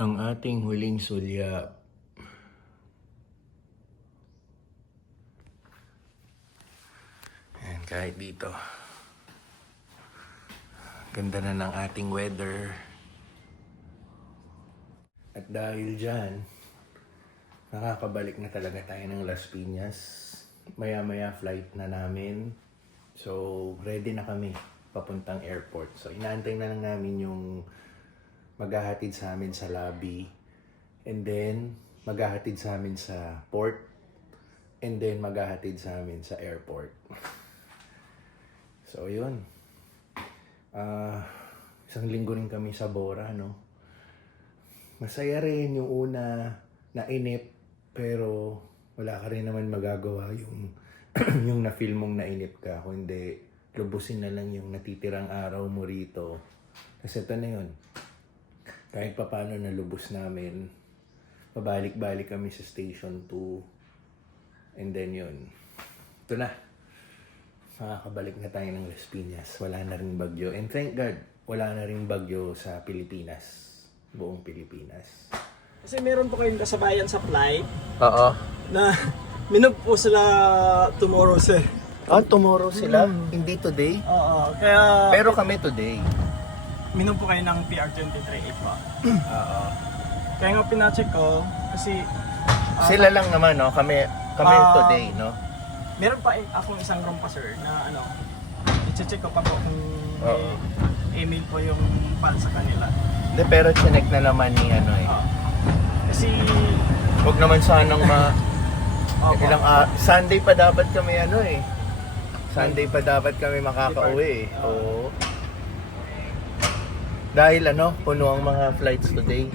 Ang ating huling sulyap. Ayan, kahit dito. Ganda na ng ating weather. At dahil dyan, nakakabalik na talaga tayo ng Las Piñas. Maya-maya flight na namin. So, ready na kami papuntang airport. So, inaantay na lang namin yung maghahatid sa amin sa lobby. And then, maghahatid sa amin sa port. And then, maghahatid sa amin sa airport. So, yun. Isang linggo rin kami sa Bora, no? Masaya rin yung una na inip, pero wala ka rin naman magagawa yung yung na-feel mong nainip ka. Kung hindi, lubusin na lang yung natitirang araw mo rito. Kasi ito na yun. Kahit papano nalubos namin, pabalik-balik kami sa Station 2. And then yun. Ito na. Makakabalik na tayo ng Las Piñas. Wala na ring bagyo. And thank God, wala na ring bagyo sa Pilipinas. Buong Pilipinas. Kasi meron po kayong kasabayan sa flight Oo. na minug po sila tomorrow sir. Tomorrow sila? Hindi today? Oo, kaya Pero kami today. minug po kayo ng PR-238 po. Oo. Kaya nga pinacheck ko kasi Sila lang naman, no? Kami Ah. today, no? meron pa akong isang room pa sir na i-check ko pa po kung Oo. may email po yung file sa kanila. Hindi, pero chinek na naman ni ano eh. Kasi Huwag naman sanang opo, Sunday pa dapat kami ano eh. Sunday pa dapat kami makakauwi eh. Oo. Dahil puno ang mga flights today.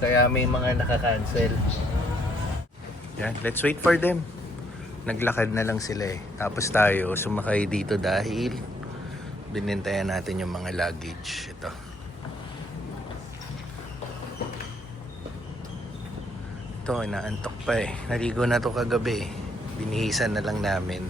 Kaya may mga naka-cancel. Yan, let's wait for them. Naglakad na lang sila eh. Tapos tayo sumakay dito dahil binintayan natin yung mga luggage. Ito. Ito, inaantok pa eh. Naligo na to kagabi. Binihisan na lang namin.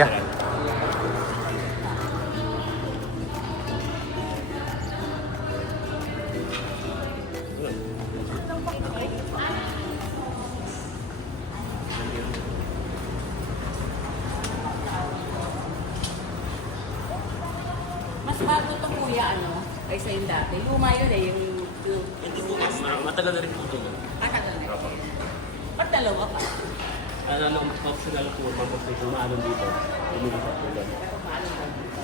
Yeah. Mas bago to kuya, kaysa yung dati. Luma yun eh, yung Hindi po ma'am, matagal na rin po ito. matagal na. Pag dalawa ka, Optional po, ma'am, kung kumaalon dito, lumilipat po doon. pero paano ba dito?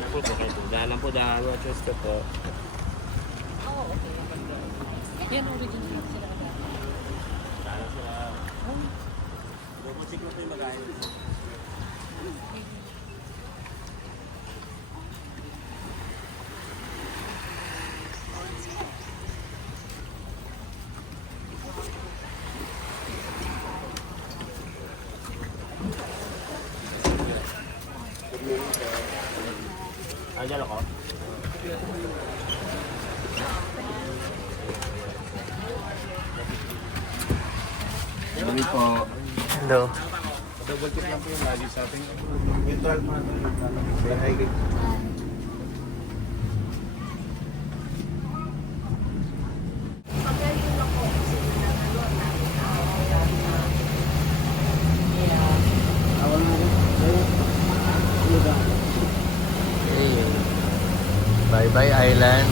Careful po kayo po. Dahan po, dahan. Watch your step po. Oo, okay. Yan original sila. Dahan sila. Double check mo po yung mag-ayos. Dyan ako. Hindi po. Hello. Double check lang po yung lagi sa atin. Yung 12 month. Say hi. Bye-bye Island.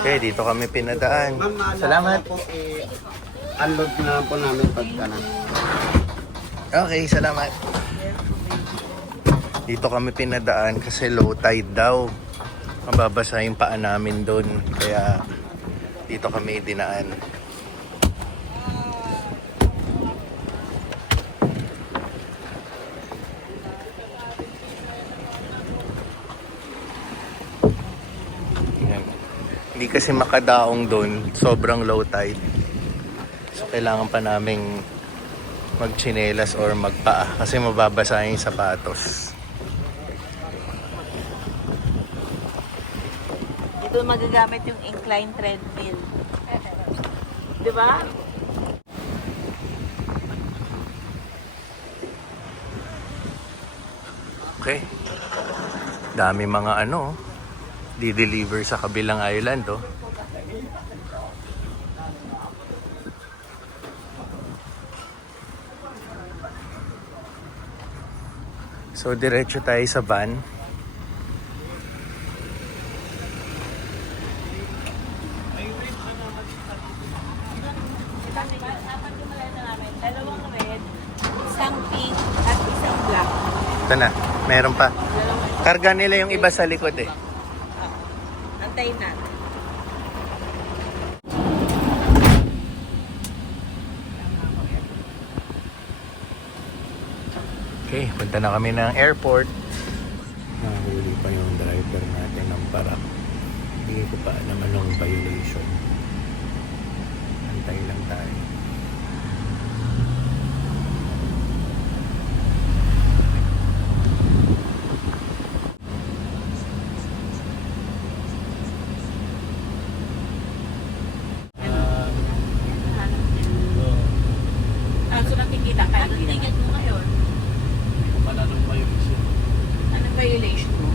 Okay, dito kami pinadaan. Salamat. Unload na po namin pagka na. Okay, salamat. Dito kami pinadaan kasi low tide daw. Mababasa yung paa namin doon. Kaya dito kami dinaan. Yan. Hindi kasi makadaong doon. Sobrang low tide. So kailangan pa naming magchinelas or magpaa kasi mababasa yung sapatos. Dito magagamit yung incline treadmill. Di ba? Okay. Dami mga ano, di-deliver sa kabilang island, oh. So, diretso tayo sa van. Apat yung maleta namin. Dalawang red, isang pink, at isang black. Ito na, meron pa. Karga nila yung iba sa likod eh. Antayin natin. Okay, punta na kami ng airport. Nahuli pa yung driver natin ng barak. Hindi ko pa naman ng violation. Antay lang tayo. So nakikita ka. Anong ticket mo ngayon? Mananong pa yung issue. Anong violation mo?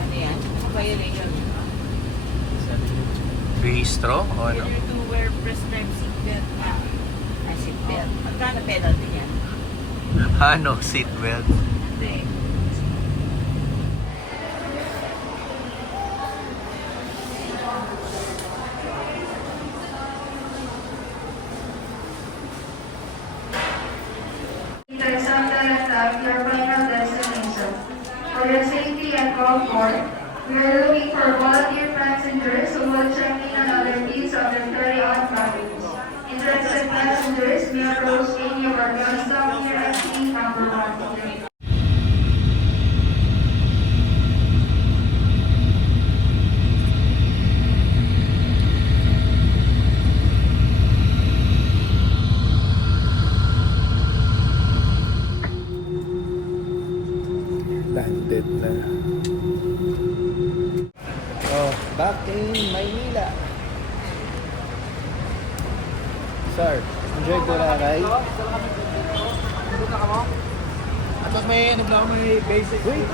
Ano yan? Anong violation mo? Rehistro o ano? Failure to wear prescribed seatbelt. Seatbelt. Magkano penalty yan? Ano? Seatbelt. Hindi. Your final destination. For your safety and comfort, we are looking for volunteer passengers who will check in on other needs of their carry-on baggage. Interested passengers may approach any of our ground stop here at gate number 1. Landed na. Oh, back in Maynila. Sir, enjoy the ride. At may ano ba, may basic. Wait.